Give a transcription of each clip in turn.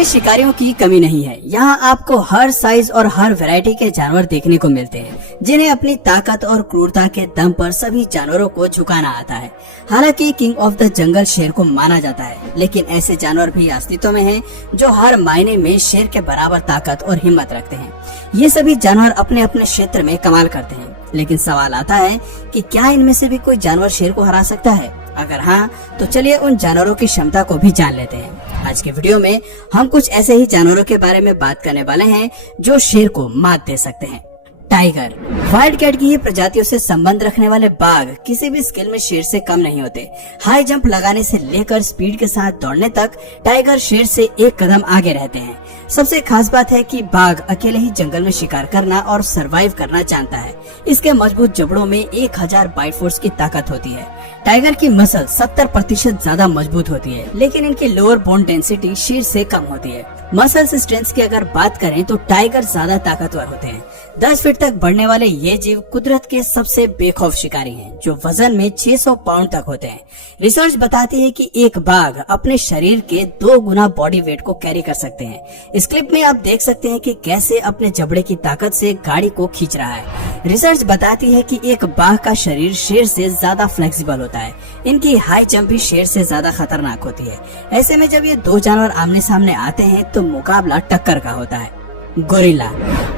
में शिकारियों की कमी नहीं है। यहाँ आपको हर साइज और हर वैरायटी के जानवर देखने को मिलते हैं, जिन्हें अपनी ताकत और क्रूरता के दम पर सभी जानवरों को झुकाना आता है। हालांकि किंग ऑफ द जंगल शेर को माना जाता है, लेकिन ऐसे जानवर भी अस्तित्व में हैं जो हर मायने में शेर के बराबर ताकत और हिम्मत रखते हैं। ये सभी जानवर अपने अपने क्षेत्र में कमाल करते हैं, लेकिन सवाल आता है कि क्या इनमें से भी कोई जानवर शेर को हरा सकता है? अगर हाँ, तो चलिए उन जानवरों की क्षमता को भी जान लेते हैं। आज के वीडियो में हम कुछ ऐसे ही जानवरों के बारे में बात करने वाले हैं जो शेर को मात दे सकते हैं। टाइगर। वाइल्ड कैट की ही प्रजातियों से संबंध रखने वाले बाघ किसी भी स्किल में शेर से कम नहीं होते। हाई जंप लगाने से लेकर स्पीड के साथ दौड़ने तक टाइगर शेर से एक कदम आगे रहते हैं। सबसे खास बात है कि बाघ अकेले ही जंगल में शिकार करना और सरवाइव करना जानता है। इसके मजबूत जबड़ों में 1000 बाइट फोर्स की ताकत होती है। टाइगर की मसल 70% ज्यादा मजबूत होती है, लेकिन इनकी लोअर बोन डेंसिटी शेर से कम होती है। मसल्स स्ट्रेंथ की अगर बात करें तो टाइगर ज्यादा ताकतवर होते हैं। 10 फीट तक बढ़ने वाले ये जीव कुदरत के सबसे बेखौफ शिकारी हैं, जो वजन में 600 पाउंड तक होते हैं। रिसर्च बताती है कि एक बाघ अपने शरीर के 2 गुना बॉडी वेट को कैरी कर सकते हैं। इस क्लिप में आप देख सकते हैं कि कैसे अपने जबड़े की ताकत से गाड़ी को खींच रहा है। रिसर्च बताती है कि एक बाघ का शरीर शेर से ज्यादा फ्लेक्सिबल होता है। इनकी हाई जंप भी शेर से ज्यादा खतरनाक होती है। ऐसे में जब ये 2 जानवर आमने सामने आते हैं तो मुकाबला टक्कर का होता है। गोरिल्ला।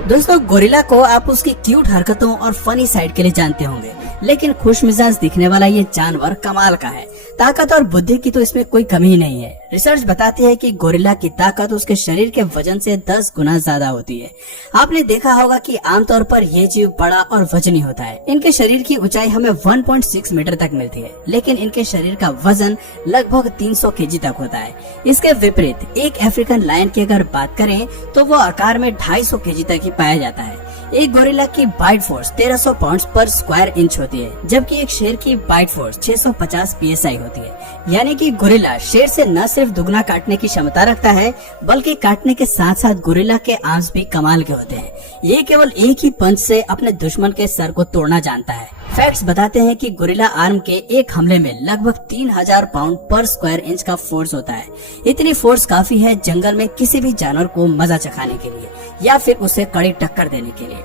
दोस्तों, गोरिल्ला को आप उसकी क्यूट हरकतों और फनी साइड के लिए जानते होंगे, लेकिन खुश मिजाज दिखने वाला ये जानवर कमाल का है। ताकत और बुद्धि की तो इसमें कोई कमी नहीं है। रिसर्च बताती है कि गोरिल्ला की ताकत उसके शरीर के वजन से 10 गुना ज्यादा होती है। आपने देखा होगा कि आमतौर पर ये जीव बड़ा और वजनी होता है। इनके शरीर की ऊंचाई हमें 1.6 मीटर तक मिलती है, लेकिन इनके शरीर का वजन लगभग 300 केजी तक होता है। इसके विपरीत एक अफ्रीकन लायन की अगर बात करें तो वो आकार में 250 केजी तक ही पाया जाता है। एक गोरिल्ला की बाइट फोर्स 1300 पाउंड पर स्क्वायर इंच होती है, जबकि एक शेर की बाइट फोर्स 650 psi होती है। यानी कि गोरिल्ला शेर से न सिर्फ दुगना काटने की क्षमता रखता है, बल्कि काटने के साथ साथ गोरिल्ला के आर्म्स भी कमाल के होते हैं। ये केवल एक ही पंच से अपने दुश्मन के सर को तोड़ना जानता है। फैक्ट्स बताते हैं कि गोरिल्ला आर्म के एक हमले में लगभग 3000 पाउंड पर स्क्वायर इंच का फोर्स होता है। इतनी फोर्स काफी है जंगल में किसी भी जानवर को मजा चखाने के लिए या फिर उसे कड़ी टक्कर देने के लिए।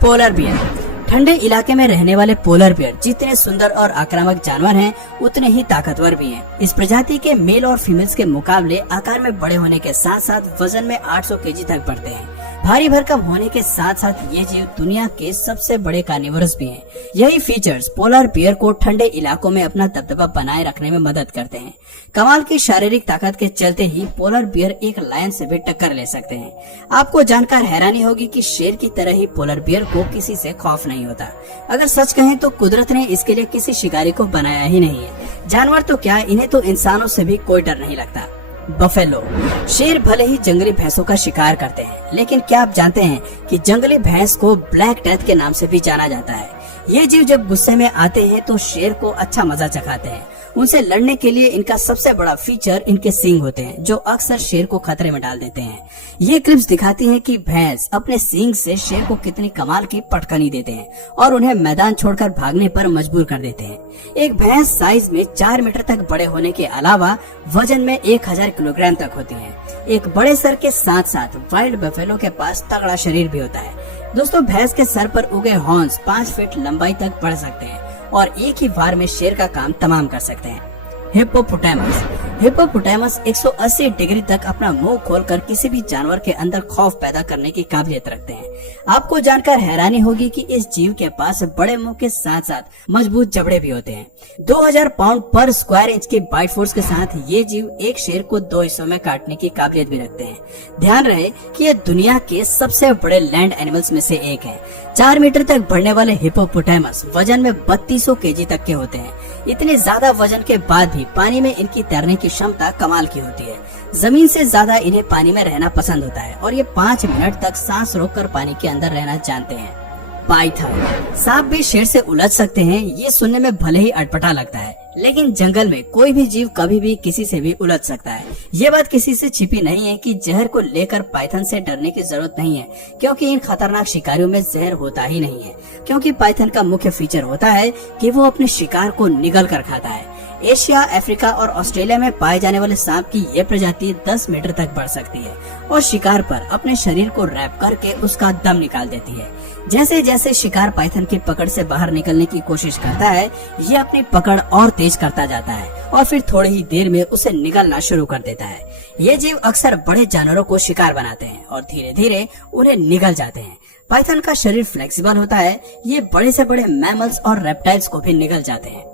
Polar bear. ठंडे इलाके में रहने वाले पोलर बियर जितने सुंदर और आक्रामक जानवर हैं, उतने ही ताकतवर भी हैं। इस प्रजाति के मेल और फीमेल्स के मुकाबले आकार में बड़े होने के साथ साथ वजन में 800 केजी तक बढ़ते हैं। भारी भरकम होने के साथ साथ ये जीव दुनिया के सबसे बड़े कार्निवोरस भी हैं। यही फीचर्स पोलर बियर को ठंडे इलाकों में अपना दबदबा बनाए रखने में मदद करते हैं। कमाल की शारीरिक ताकत के चलते ही पोलर बियर एक लायन से भी टक्कर ले सकते हैं। आपको जानकर हैरानी होगी कि शेर की तरह ही पोलर बियर को किसी से खौफ नहीं होता। अगर सच कहें तो कुदरत ने इसके लिए किसी शिकारी को बनाया ही नहीं है। जानवर तो क्या, इन्हें तो इंसानों से भी कोई डर नहीं लगता। बफेलो। शेर भले ही जंगली भैंसों का शिकार करते हैं, लेकिन क्या आप जानते हैं कि जंगली भैंस को ब्लैक डेथ के नाम से भी जाना जाता है। ये जीव जब गुस्से में आते हैं तो शेर को अच्छा मजा चखाते हैं। उनसे लड़ने के लिए इनका सबसे बड़ा फीचर इनके सींग होते हैं, जो अक्सर शेर को खतरे में डाल देते हैं। ये क्लिप्स दिखाती हैं कि भैंस अपने सींग से शेर को कितनी कमाल की पटकनी देते हैं और उन्हें मैदान छोड़कर भागने पर मजबूर कर देते हैं। एक भैंस साइज में 4 मीटर तक बड़े होने के अलावा वजन में 1000 किलोग्राम तक होती है। एक बड़े सर के साथ साथ वाइल्ड बफेलो के पास तगड़ा शरीर भी होता है। दोस्तों, भैंस के सर पर उगे हॉर्न्स 5 फीट लंबाई तक बढ़ सकते हैं और एक ही बार में शेर का काम तमाम कर सकते हैं। हिप्पोपोटामस। हिप्पोपोटामस 180 डिग्री तक अपना मुंह खोलकर किसी भी जानवर के अंदर खौफ पैदा करने की काबिलियत रखते हैं। आपको जानकर हैरानी होगी कि इस जीव के पास बड़े मुंह के साथ साथ मजबूत जबड़े भी होते हैं। 2000 पाउंड पर स्क्वायर इंच की बाइट फोर्स के साथ ये जीव एक शेर को 2 हिस्सों में काटने की काबिलियत भी रखते हैं। ध्यान रहे कि ये दुनिया के सबसे बड़े लैंड एनिमल्स में से एक है। 4 मीटर तक बढ़ने वाले हिप्पोपोटामस वजन में 3200 केजी तक के होते हैं। इतने ज्यादा वजन के बाद भी पानी में इनकी तैरने की क्षमता कमाल की होती है। जमीन से ज्यादा इन्हें पानी में रहना पसंद होता है और ये 5 मिनट तक सांस रोककर पानी के अंदर रहना जानते हैं। पाइथन। सांप भी शेर से उलझ सकते हैं। ये सुनने में भले ही अटपटा लगता है, लेकिन जंगल में कोई भी जीव कभी भी किसी से भी उलझ सकता है। ये बात किसी से छिपी नहीं है कि जहर को लेकर पाइथन से डरने की जरूरत नहीं है, क्योंकि इन खतरनाक शिकारियों में जहर होता ही नहीं है। क्योंकि पाइथन का मुख्य फीचर होता है कि वो अपने शिकार को निगल कर खाता है। एशिया, अफ्रीका और ऑस्ट्रेलिया में पाए जाने वाले सांप की ये प्रजाति 10 मीटर तक बढ़ सकती है और शिकार पर अपने शरीर को रैप करके उसका दम निकाल देती है। जैसे जैसे शिकार पाइथन की पकड़ से बाहर निकलने की कोशिश करता है, ये अपनी पकड़ और तेज करता जाता है और फिर थोड़ी ही देर में उसे निगलना शुरू कर देता है। ये जीव अक्सर बड़े जानवरों को शिकार बनाते हैं और धीरे धीरे उन्हें निगल जाते हैं। पाइथन का शरीर फ्लेक्सिबल होता है, ये बड़े से बड़े मैमल्स और रेप्टाइल्स को भी निगल जाते हैं।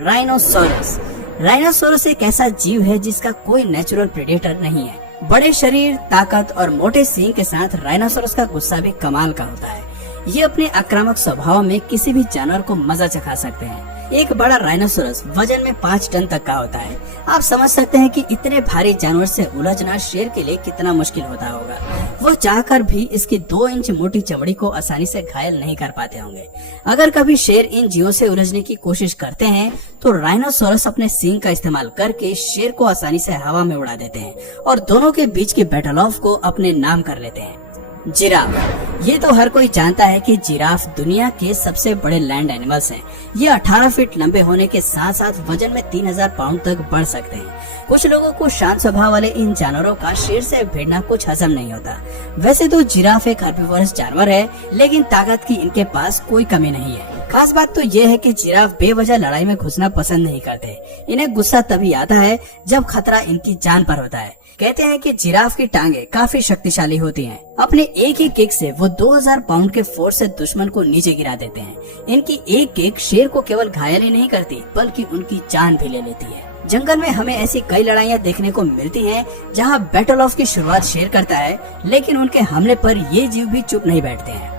राइनोसोरस। राइनोसोरस एक ऐसा जीव है जिसका कोई नेचुरल प्रेडेटर नहीं है। बड़े शरीर, ताकत और मोटे सींग के साथ राइनोसोरस का गुस्सा भी कमाल का होता है। ये अपने आक्रामक स्वभाव में किसी भी जानवर को मजा चखा सकते हैं। एक बड़ा राइनोसोरस वजन में 5 टन तक का होता है। आप समझ सकते हैं कि इतने भारी जानवर से उलझना शेर के लिए कितना मुश्किल होता होगा। वो चाहकर भी इसकी 2 इंच मोटी चमड़ी को आसानी से घायल नहीं कर पाते होंगे। अगर कभी शेर इन जीवों से उलझने की कोशिश करते हैं तो राइनोसोरस अपने सींग का इस्तेमाल करके शेर को आसानी से हवा में उड़ा देते हैं और दोनों के बीच की बैटल ऑफ को अपने नाम कर लेते हैं। जिराफ। ये तो हर कोई जानता है कि जिराफ दुनिया के सबसे बड़े लैंड एनिमल्स हैं। ये 18 फीट लंबे होने के साथ साथ वजन में 3000 पाउंड तक बढ़ सकते हैं। कुछ लोगों को शांत स्वभाव वाले इन जानवरों का शेर से भिड़ना कुछ हजम नहीं होता। वैसे तो जिराफ एक हर्बीवोरस जानवर है, लेकिन ताकत की इनके पास कोई कमी नहीं है। खास बात तो ये है कि जिराफ बेवजह लड़ाई में घुसना पसंद नहीं करते। इन्हें गुस्सा तभी आता है जब खतरा इनकी जान पर होता है। कहते हैं कि जिराफ की टांगे काफी शक्तिशाली होती हैं। अपने एक ही किक से वो 2000 पाउंड के फोर्स से दुश्मन को नीचे गिरा देते हैं। इनकी एक किक शेर को केवल घायल ही नहीं करती बल्कि उनकी जान भी ले लेती है। जंगल में हमें ऐसी कई लड़ाइयाँ देखने को मिलती हैं जहाँ बैटल ऑफ की शुरुआत शेर करता है, लेकिन उनके हमले पर ये जीव भी चुप नहीं बैठते हैं।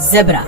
Zebra.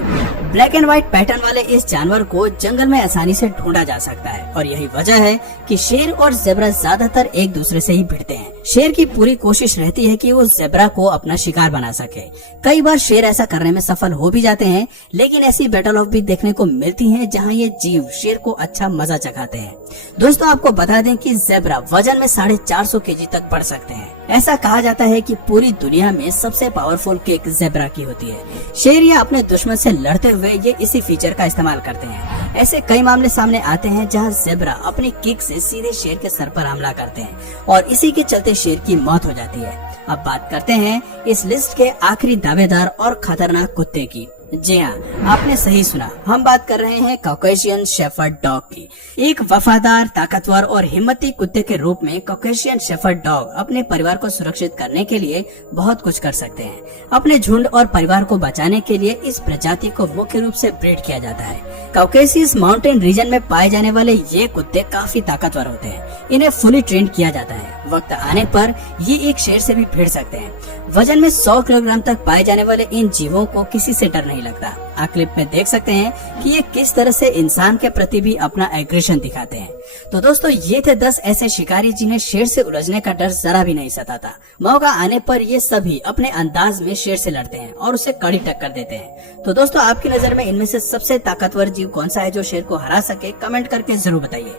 Black and white pattern वाले इस जानवर को जंगल में आसानी से ढूंढा जा सकता है और यही वजह है कि शेर और ज़ेब्रा ज्यादातर एक दूसरे से ही भिड़ते हैं। शेर की पूरी कोशिश रहती है कि वो ज़ेब्रा को अपना शिकार बना सके। कई बार शेर ऐसा करने में सफल हो भी जाते हैं, लेकिन ऐसी बैटल ऑफ भी देखने को मिलती है जहाँ ये जीव शेर को अच्छा मजा चखाते हैं। दोस्तों, आपको बता दें कि ज़ेब्रा वजन में 450 केजी तक बढ़ सकते हैं। ऐसा कहा जाता है कि पूरी दुनिया में सबसे पावरफुल किक ज़ेब्रा की होती है। शेर या अपने दुश्मन से लड़ते हुए ये इसी फीचर का इस्तेमाल करते हैं। ऐसे कई मामले सामने आते हैं जहां ज़ेब्रा अपनी किक से सीधे शेर के सर पर हमला करते हैं और इसी के चलते शेर की मौत हो जाती है। अब बात करते हैं इस लिस्ट के आखिरी दावेदार और खतरनाक कुत्ते की। जी हाँ, आपने सही सुना, हम बात कर रहे हैं कॉकेशियन शेफर्ड डॉग की। एक वफादार, ताकतवर और हिम्मती कुत्ते के रूप में कॉकेशियन शेफर्ड डॉग अपने परिवार को सुरक्षित करने के लिए बहुत कुछ कर सकते हैं। अपने झुंड और परिवार को बचाने के लिए इस प्रजाति को मुख्य रूप से ब्रीड किया जाता है। कॉकेशियस माउंटेन रीजन में पाए जाने वाले ये कुत्ते काफी ताकतवर होते हैं। इन्हें फुली ट्रेन किया जाता है। वक्त आने पर ये एक शेर से भी भिड़ सकते हैं। वजन में 100 किलोग्राम तक पाए जाने वाले इन जीवों को किसी से डर नहीं लगता। आप क्लिप में देख सकते हैं कि ये किस तरह से इंसान के प्रति भी अपना एग्रेशन दिखाते हैं। तो दोस्तों, ये थे 10 ऐसे शिकारी जिन्हें शेर से उलझने का डर जरा भी नहीं सताता। मौका आने पर ये सभी अपने अंदाज में शेर से लड़ते हैं और उसे कड़ी टक्कर देते हैं। तो दोस्तों, आपकी नजर में इनमें से सबसे ताकतवर जीव कौन सा है जो शेर को हरा सके? कमेंट करके जरूर बताइए।